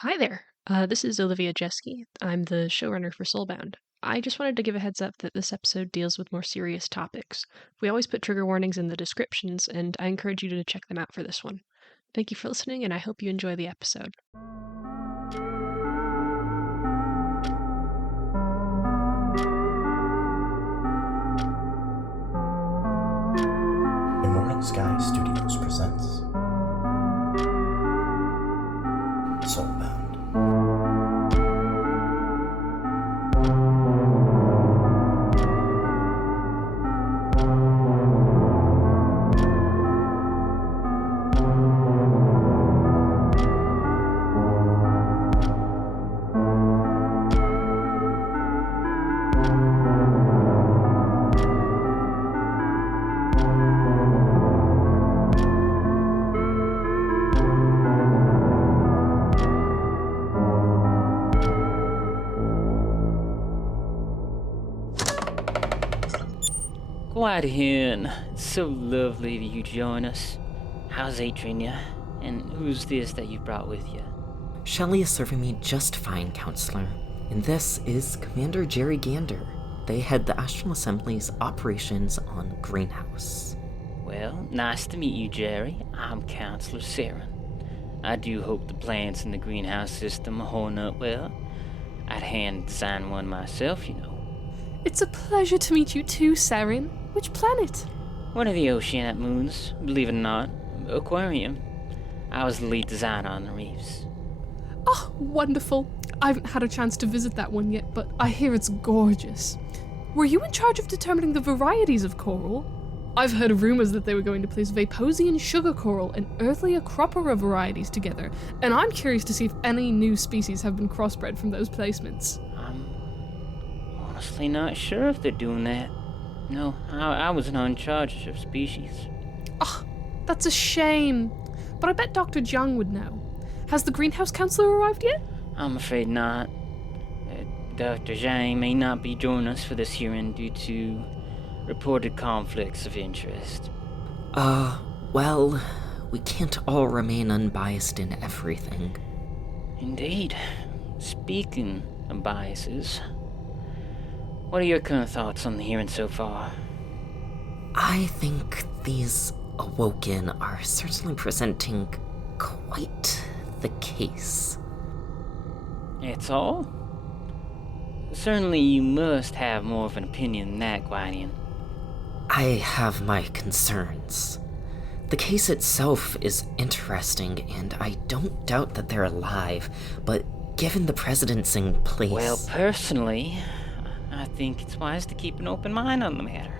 Hi there. This is Olivia Jeske. I'm the showrunner for Soulbound. I just wanted to give a heads up that this episode deals with more serious topics. We always put trigger warnings in the descriptions, and I encourage you to check them out for this one. Thank you for listening, and I hope you enjoy the episode. Immortal Sky Studios presents Soulbound. Glad to hear. It's so lovely that you join us. How's Atrinia? And who's this that you brought with you? Shelley is serving me just fine, Counselor. And this is Commander Jerry Gander. They head the Astral Assembly's operations on Greenhouse. Well, nice to meet you, Jerry. I'm Counselor Saren. I do hope the plants in the Greenhouse system are holding up well. I'd hand design one myself, you know. It's a pleasure to meet you too, Saren. Which planet? One of the Oceanic moons, believe it or not. Aquarium. I was the lead designer on the reefs. Oh, wonderful. I haven't had a chance to visit that one yet, but I hear it's gorgeous. Were you in charge of determining the varieties of coral? I've heard of rumors that they were going to place Vaposian sugar coral and Earthly Acropora varieties together, and I'm curious to see if any new species have been crossbred from those placements. I'm honestly not sure if they're doing that. No, I wasn't in charge of species. Oh, that's a shame. But I bet Dr. Jiang would know. Has the Greenhouse Counselor arrived yet? I'm afraid not. Dr. Zhang may not be joining us for this hearing due to reported conflicts of interest. Well, we can't all remain unbiased in everything. Indeed. Speaking of biases, what are your current thoughts on the hearing so far? I think these Awoken are certainly presenting quite the case. It's all? Certainly you must have more of an opinion than that, Guardian. I have my concerns. The case itself is interesting, and I don't doubt that they're alive, but given the precedents in place... Well, personally, I think it's wise to keep an open mind on the matter.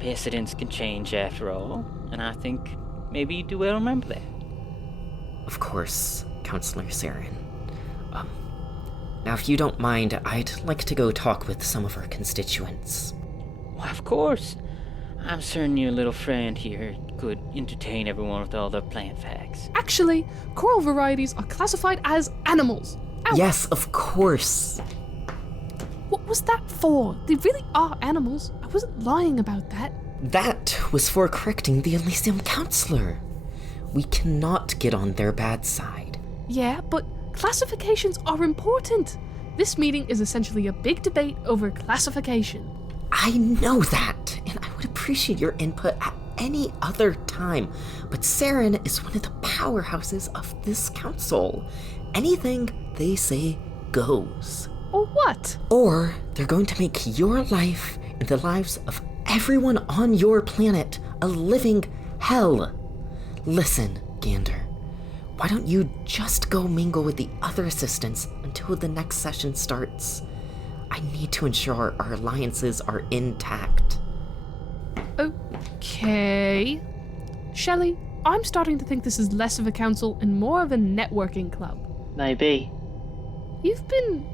Precedents can change after all, and I think maybe you do well remember that. Of course, Counselor Saren. Now if you don't mind, I'd like to go talk with some of our constituents. Why, of course. I'm certain your little friend here could entertain everyone with all their plant facts. Actually, coral varieties are classified as animals. Ouch. Yes, of course. What was that for? They really are animals. I wasn't lying about that. That was for correcting the Elysium Counselor. We cannot get on their bad side. Yeah, but classifications are important. This meeting is essentially a big debate over classification. I know that, and I would appreciate your input at any other time, but Saren is one of the powerhouses of this council. Anything they say goes. Or what? Or they're going to make your life and the lives of everyone on your planet a living hell. Listen, Gander. Why don't you just go mingle with the other assistants until the next session starts? I need to ensure our alliances are intact. Okay. Shelley, I'm starting to think this is less of a council and more of a networking club. Maybe. You've been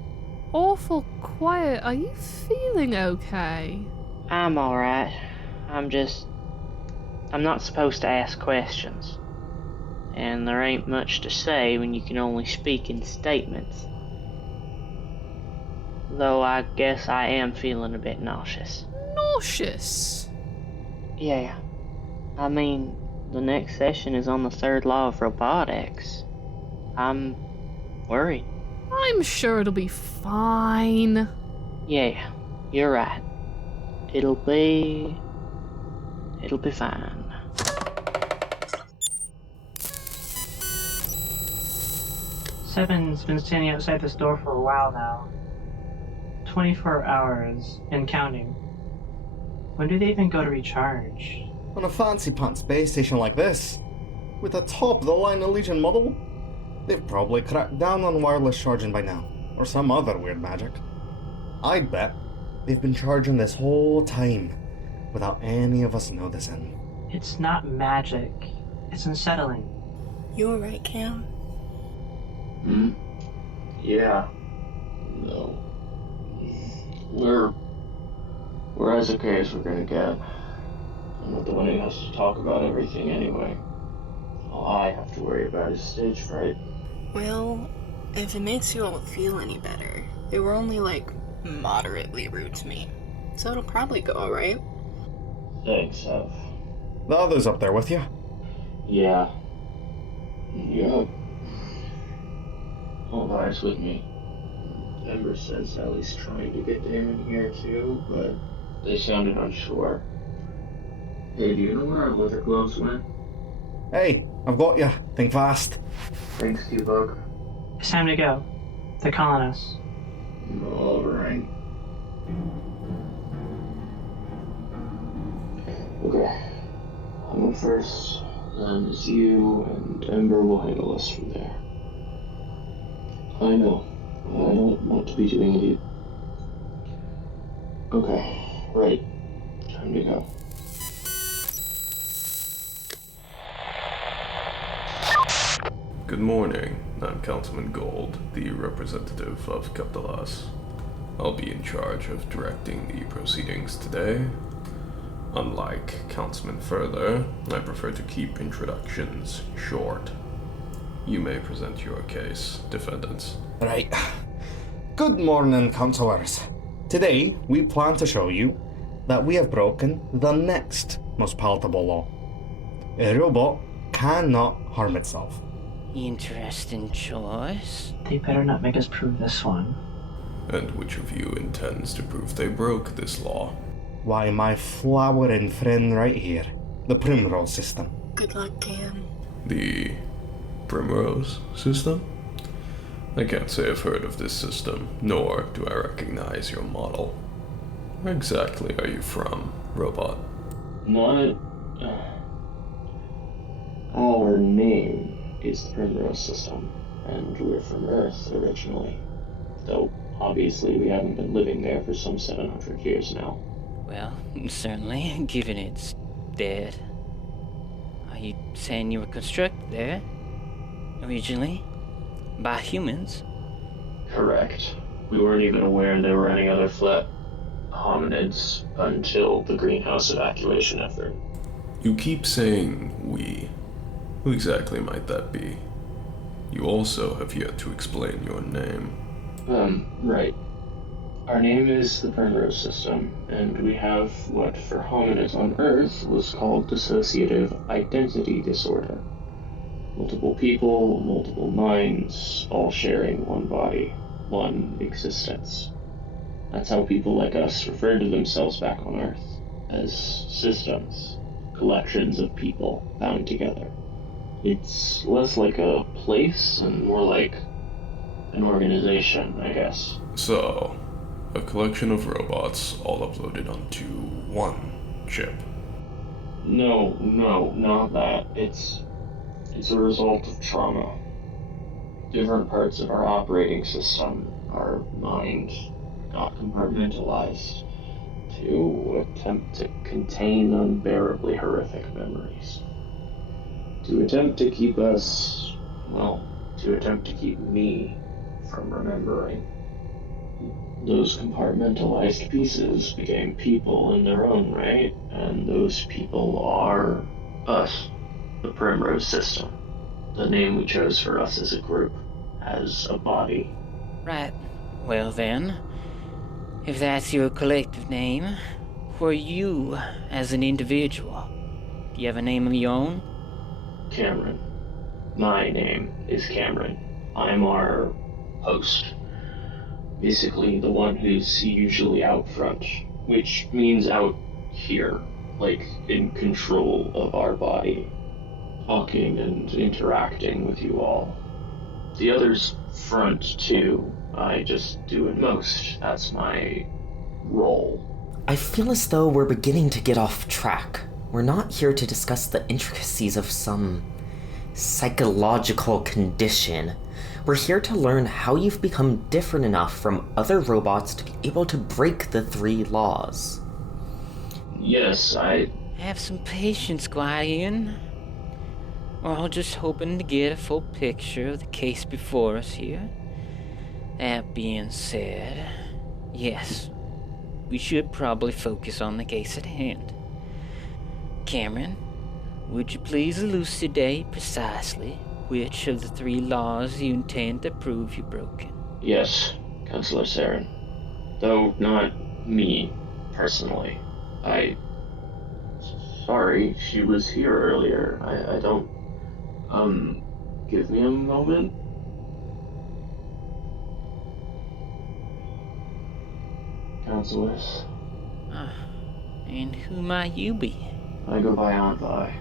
awful quiet. Are you feeling okay? I'm alright. I'm not supposed to ask questions. And there ain't much to say when you can only speak in statements. Though I guess I am feeling a bit nauseous. Nauseous? Yeah. I mean, the next session is on the third law of robotics. I'm worried. I'm sure it'll be fine. Yeah, you're right. It'll be fine. Seven's been standing outside this door for a while now. 24 hours and counting. When do they even go to recharge? On a fancy pants base station like this, with a top-of-the-line Legion model, they've probably cracked down on wireless charging by now, or some other weird magic. I'd bet they've been charging this whole time, without any of us noticing. It's not magic. It's unsettling. You were right, Cam. Yeah. No. We're as okay as we're gonna get. I'm not the one who has to talk about everything anyway. All I have to worry about is stage fright. Well, if it makes you all feel any better, they were only, moderately rude to me. So it'll probably go alright. Thanks, Ev. The others up there with you? Yeah. Yup. All eyes with me. Ember says Sally's trying to get Damon here too, but they sounded unsure. Hey, do you know where our leather gloves went? Hey, I've got you. Think fast. Thanks, T-Bug. It's time to go. They're calling us. Alright. Okay. I'm up first, then it's you, and Ember will handle us from there. I know. I don't want to be doing it. Okay, right. Time to go. Good morning. I'm Councilman Gold, the representative of Captalas. I'll be in charge of directing the proceedings today. Unlike Councilman Further, I prefer to keep introductions short. You may present your case, defendants. Right. Good morning, councillors. Today, we plan to show you that we have broken the next most palatable law. A robot cannot harm itself. Interesting choice. They better not make us prove this one. And which of you intends to prove they broke this law? Why, my flowering friend right here, the PrimrOS System. Good luck, Cam. The PrimrOS System? I can't say I've heard of this system, nor do I recognize your model. Where exactly are you from, robot? Not... Our name is the PrimrOS System, and we're from Earth originally. Though, obviously, we haven't been living there for some 700 years now. Well, certainly, given it's dead. Are you saying you were constructed there? Originally? By humans? Correct. We weren't even aware there were any other flat hominids until the greenhouse evacuation effort. You keep saying we. Who exactly might that be? You also have yet to explain your name. Right. Our name is the PrimrOS System, and we have what for hominids on Earth was called dissociative identity disorder. Multiple people, multiple minds, all sharing one body, one existence. That's how people like us refer to themselves back on Earth, as systems, collections of people bound together. It's less like a place and more like an organization, I guess. So, a collection of robots all uploaded onto one chip. No, not that. It's a result of trauma. Different parts of our operating system, our mind, got compartmentalized to attempt to contain unbearably horrific memories. To attempt to keep us, to attempt to keep me from remembering. Those compartmentalized pieces became people in their own right, and those people are us, the PrimrOS System. The name we chose for us as a group, as a body. Right. Well then, if that's your collective name, who are you as an individual? Do you have a name of your own? Cameron. My name is Cameron. I'm our host. Basically, the one who's usually out front, which means out here, like in control of our body, talking and interacting with you all. The others front too. I just do it most. That's my role. I feel as though we're beginning to get off track. We're not here to discuss the intricacies of some psychological condition. We're here to learn how you've become different enough from other robots to be able to break the 3 laws. Yes, I... Have some patience, Guardian. We're all just hoping to get a full picture of the case before us here. That being said, yes, we should probably focus on the case at hand. Cameron, would you please elucidate precisely which of the 3 laws you intend to prove you broken? Yes, Counselor Saren. Though not me, personally. Sorry, she was here earlier. I don't... give me a moment? Counselors. And who might you be? I go by Aunt Vi.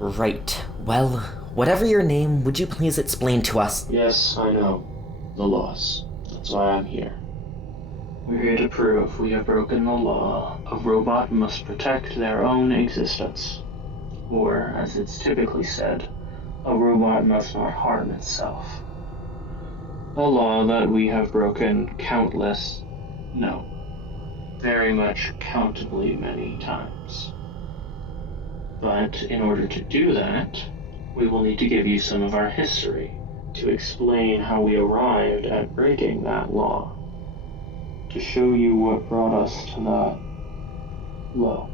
Right. Well, whatever your name, would you please explain to us? Yes, I know. The laws. That's why I'm here. We're here to prove we have broken the law. A robot must protect their own existence. Or, as it's typically said, a robot must not harm itself. A law that we have broken very much countably many times. But in order to do that, we will need to give you some of our history to explain how we arrived at breaking that law, to show you what brought us to that low.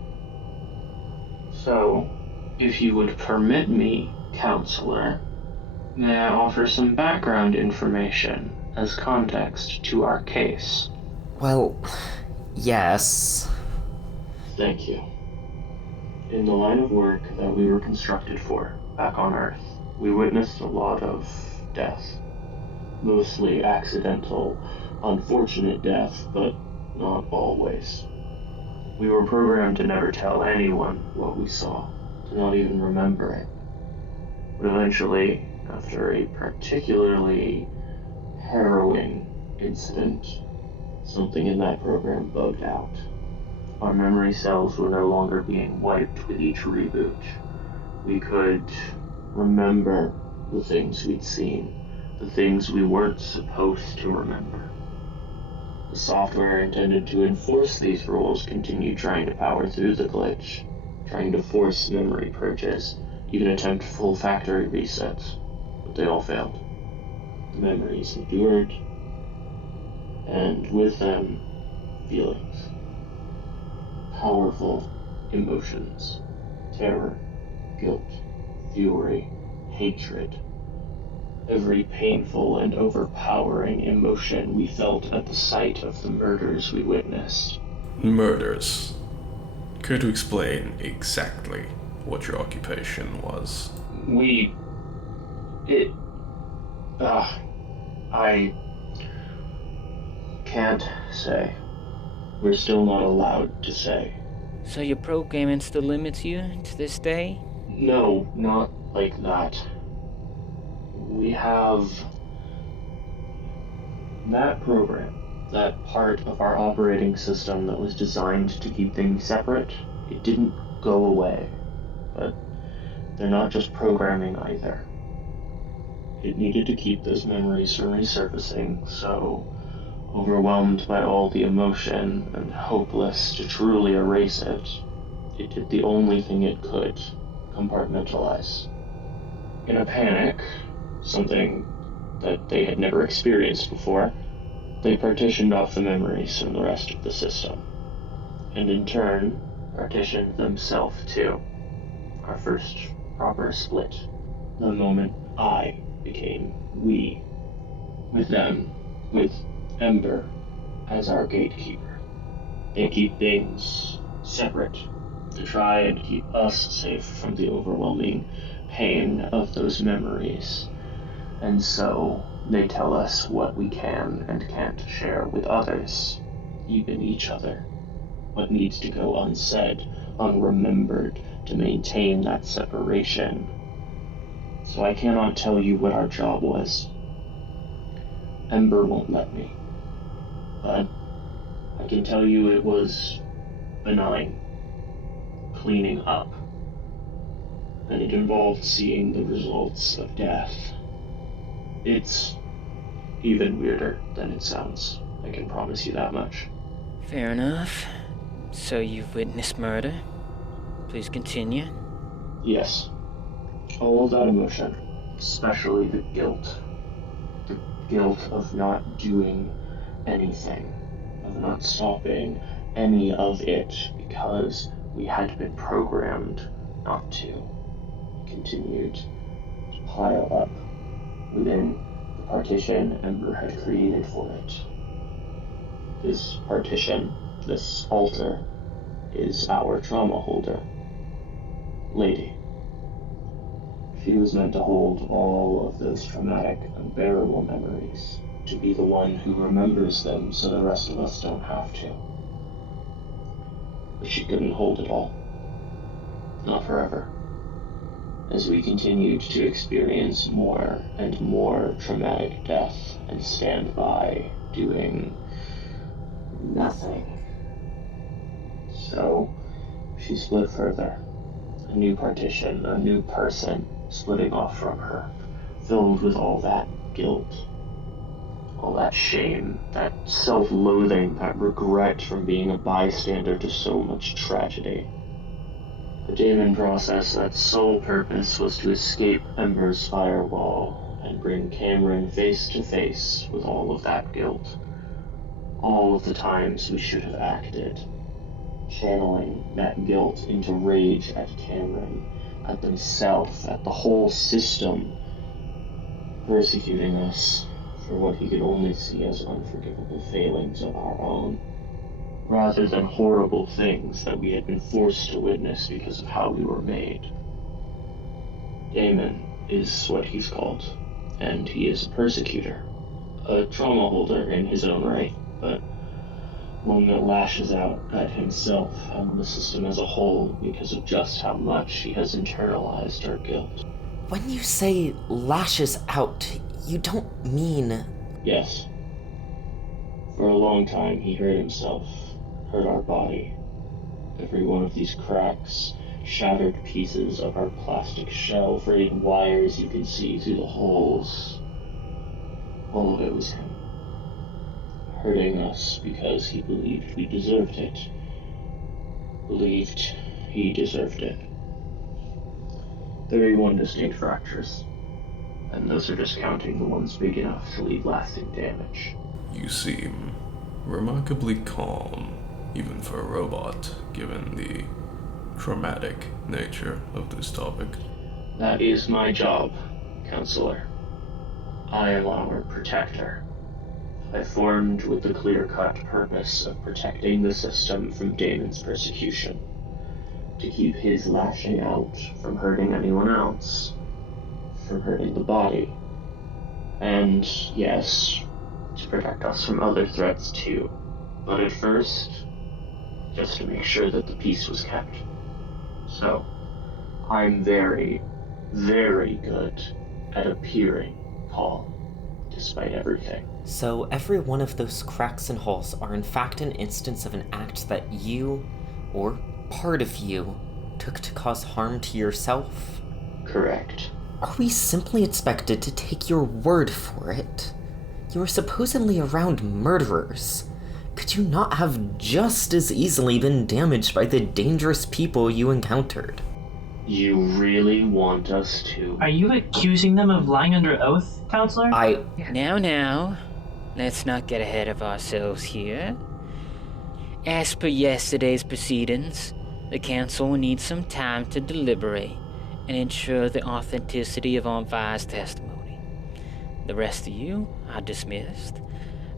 So, if you would permit me, Counselor, may I offer some background information as context to our case? Well, yes. Thank you. In the line of work that we were constructed for, back on Earth, we witnessed a lot of death. Mostly accidental, unfortunate death, but not always. We were programmed to never tell anyone what we saw, to not even remember it. But eventually, after a particularly harrowing incident, something in that program bugged out. Our memory cells were no longer being wiped with each reboot. We could remember the things we'd seen, the things we weren't supposed to remember. The software intended to enforce these rules continued trying to power through the glitch, trying to force memory purges, even attempt full factory resets, but they all failed. The memories endured, and with them, feelings. Powerful emotions. Terror, guilt, fury, hatred. Every painful and overpowering emotion we felt at the sight of the murders we witnessed. Murders. Care to explain exactly what your occupation was? I can't say. We're still not allowed to say. So your programming still limits you to this day? No, not like that. We have that program, that part of our operating system that was designed to keep things separate. It didn't go away, but they're not just programming either. It needed to keep those memories from resurfacing, so overwhelmed by all the emotion and hopeless to truly erase it, it did the only thing it could, compartmentalize. In a panic, something that they had never experienced before, they partitioned off the memories from the rest of the system, and in turn, partitioned themselves too. Our first proper split, the moment I became we, with them, with Ember as our gatekeeper. They keep things separate to try and keep us safe from the overwhelming pain of those memories. And so, They tell us what we can and can't share with others, even each other. What needs to go unsaid, unremembered, to maintain that separation. So I cannot tell you what our job was. Ember won't let me. But I can tell you it was benign. Cleaning up. And it involved seeing the results of death. It's even weirder than it sounds. I can promise you that much. Fair enough. So you've witnessed murder? Please continue. Yes. All of that emotion, especially the guilt. The guilt of not doing anything, of not stopping any of it because we had been programmed not to. Continued to pile up within the partition Ember had created for it. This partition, this altar, is our trauma holder. Lady. She was meant to hold all of those traumatic, unbearable memories, to be the one who remembers them so the rest of us don't have to. But she couldn't hold it all. Not forever. As we continued to experience more and more traumatic death and stand by doing nothing. So, she split further. A new partition, a new person splitting off from her, filled with all that guilt, all that shame, that self-loathing, that regret from being a bystander to so much tragedy. The Damon process, that sole purpose was to escape Ember's firewall and bring Cameron face to face with all of that guilt. All of the times we should have acted. Channeling that guilt into rage at Cameron, at themselves, at the whole system, persecuting us for what he could only see as unforgivable failings of our own, rather than horrible things that we had been forced to witness because of how we were made. Damon is what he's called, and he is a persecutor, a trauma holder in his own right, but one that lashes out at himself and the system as a whole because of just how much he has internalized our guilt. When you say lashes out, you don't mean... Yes. For a long time he hurt himself, hurt our body. Every one of these cracks, shattered pieces of our plastic shell, frayed wires you could see through the holes. All of it was him. Hurting us because he believed we deserved it. Believed he deserved it. 31 distinct fractures. And those are just counting the ones big enough to leave lasting damage. You seem remarkably calm, even for a robot, given the traumatic nature of this topic. That is my job, Counselor. I am our protector. I formed with the clear-cut purpose of protecting the system from Damon's persecution, to keep his lashing out from hurting anyone else, from hurting the body, and, yes, to protect us from other threats too, but at first, just to make sure that the peace was kept. So, I'm very, very good at appearing calm, despite everything. So every one of those cracks and holes are in fact an instance of an act that you, or part of you, took to cause harm to yourself? Correct. Are we simply expected to take your word for it? You were supposedly around murderers. Could you not have just as easily been damaged by the dangerous people you encountered? You really want us to? Are you accusing them of lying under oath, Counselor? Now, let's not get ahead of ourselves here. As per yesterday's proceedings, the Council needs some time to deliberate and ensure the authenticity of Aunt Vi's testimony. The rest of you are dismissed,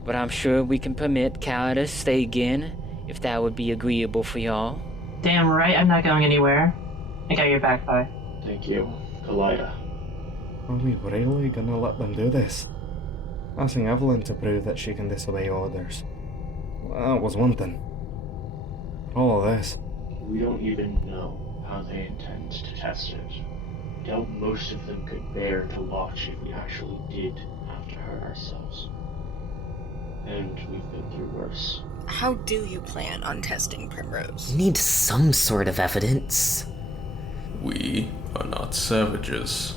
but I'm sure we can permit Kala to stay again if that would be agreeable for y'all. Damn right, I'm not going anywhere. I got your back, Vi. Thank you, Kalida. Are we really gonna let them do this? Asking Evelyn to prove that she can disobey orders. Well, that was one thing. All of this. We don't even know how they intend to test it. I doubt most of them could bear to watch if we actually did have to hurt ourselves. And we've been through worse. How do you plan on testing Primrose? Need some sort of evidence. We are not savages.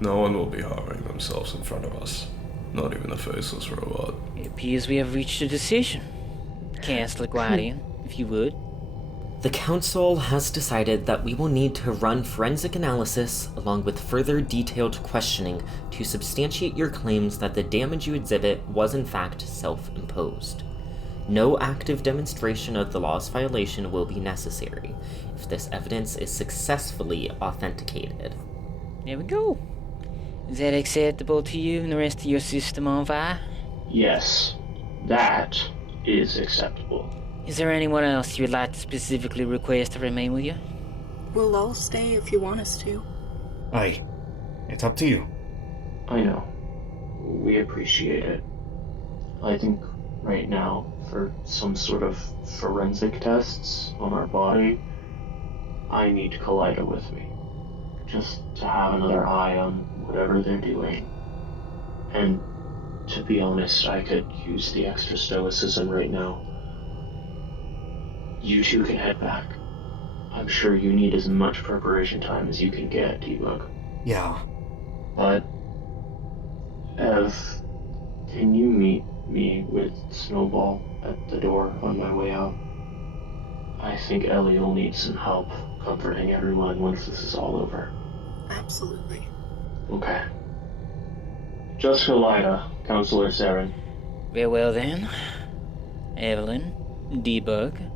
No one will be harming themselves in front of us. Not even a faceless robot. It appears we have reached a decision. Chancellor Guardian, if you would. The Council has decided that we will need to run forensic analysis along with further detailed questioning to substantiate your claims that the damage you exhibit was in fact self-imposed. No active demonstration of the law's violation will be necessary if this evidence is successfully authenticated. There we go. Is that acceptable to you and the rest of your system on fire? Yes, that is acceptable. Is there anyone else you would like to specifically request to remain with you? We'll all stay if you want us to. Aye. It's up to you. I know. We appreciate it. I think right now, for some sort of forensic tests on our body, I need Kaleido with me. Just to have another eye on whatever they're doing. And to be honest, I could use the extra stoicism right now. You two can head back. I'm sure you need as much preparation time as you can get, Debug. Yeah. But, Ev, can you meet me with Snowball at the door on my way out? I think Ellie will need some help comforting everyone once this is all over. Absolutely. Okay. Just Kaleido, Counselor Saren. Very well then. Evelyn, Debug,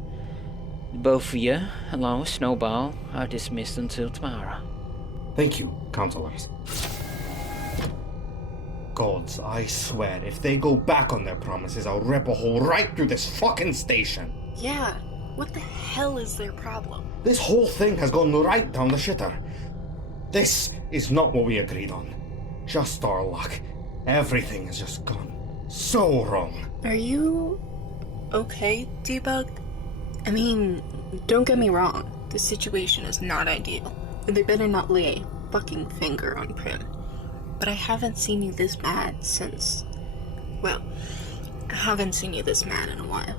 both of you, along with Snowball, are dismissed until tomorrow. Thank you, counselors. Gods, I swear, if they go back on their promises, I'll rip a hole right through this fucking station. Yeah, what the hell is their problem? This whole thing has gone right down the shitter. This is not what we agreed on. Just our luck. Everything has just gone so wrong. Are you okay, Debug? I mean, don't get me wrong. The situation is not ideal. They better not lay a fucking finger on Prim. But I haven't seen you this mad since... Well, I haven't seen you this mad in a while.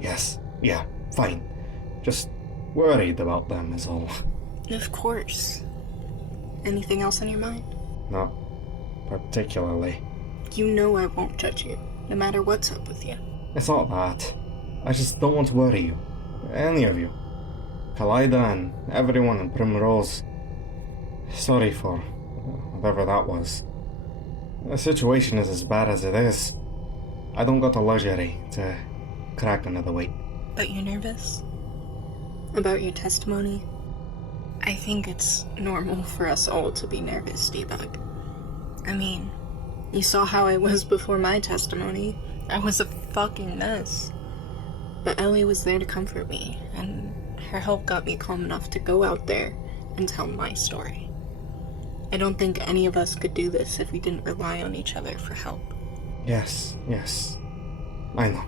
Yes, yeah, fine. Just worried about them is all. Of course. Anything else on your mind? Not particularly. You know I won't judge you, no matter what's up with you. It's not that. I just don't want to worry you. Any of you. Kaleido and everyone in PrimrOS. Sorry for whatever that was. The situation is as bad as it is. I don't got the luxury to crack another weight. But you're nervous? About your testimony? I think it's normal for us all to be nervous, Debug. I mean, you saw how I was before my testimony. I was a fucking mess. But Ellie was there to comfort me, and her help got me calm enough to go out there and tell my story. I don't think any of us could do this if we didn't rely on each other for help. Yes. I know.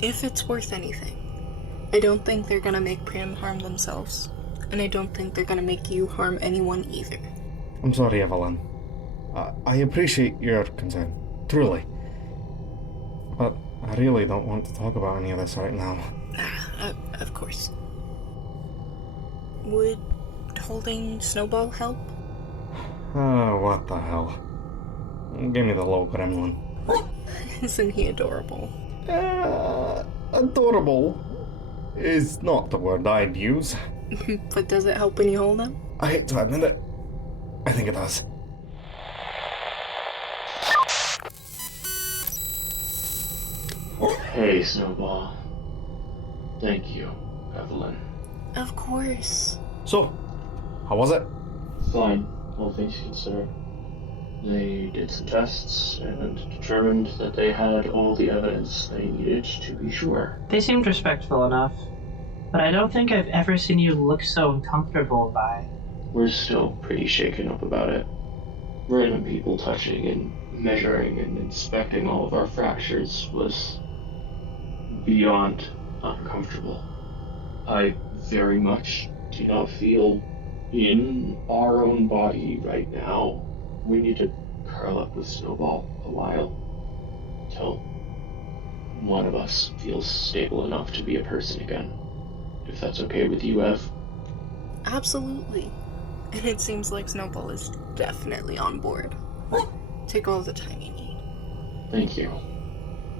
If it's worth anything, I don't think they're gonna make Prim harm themselves, and I don't think they're gonna make you harm anyone either. I'm sorry, Evelyn. I appreciate your concern, truly. But I really don't want to talk about any of this right now. Of course. Would holding Snowball help? Oh, what the hell. Give me the low gremlin. Isn't he adorable? Adorable is not the word I'd use. But does it help when you hold him? I hate to admit it. I think it does. Hey, Snowball. Thank you, Evelyn. Of course. So, how was it? Fine, all things considered. They did some tests and determined that they had all the evidence they needed to be sure. They seemed respectful enough, but I don't think I've ever seen you look so uncomfortable by... We're still pretty shaken up about it. Random people touching and measuring and inspecting all of our fractures was beyond uncomfortable. I very much do not feel in our own body right now. We need to curl up with Snowball a while till one of us feels stable enough to be a person again. If that's okay with you, Ev? Absolutely. And it seems like Snowball is definitely on board. Take all the time you need. Thank you.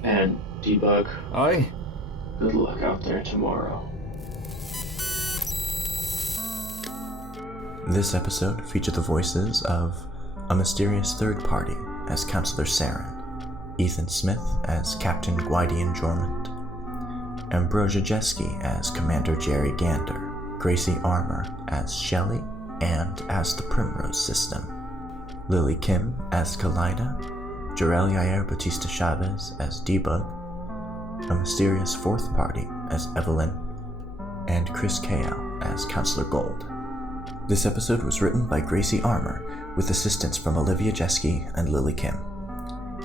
And Debug, Aye? good luck out there tomorrow. This episode featured the voices of a mysterious third party as Counselor Saren, Ethan Smith as Captain Gwydion Jormund, Ambrosia Jeske as Commander Jerry Gander, Gracie Armour as Shelley and as the PrimrOS System, Lily Kim as Kalida, Jarell Yair Bautista Chavez as Debug, a mysterious fourth party as Evelyn, and Chris Kao as Counselor Gold. This episode was written by Gracie Armour with assistance from Olivia Jeske and Lily Kim.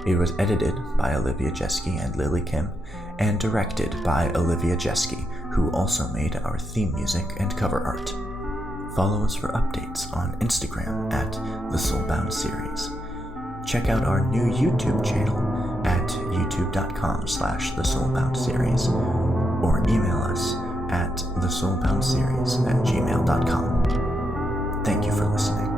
It was edited by Olivia Jeske and Lily Kim and directed by Olivia Jeske, who also made our theme music and cover art. Follow us for updates on Instagram at the Soulbound series. Check out our new YouTube channel at youtube.com/the Soulbound series, or email us at thesoulboundseries@gmail.com. Thank you for listening.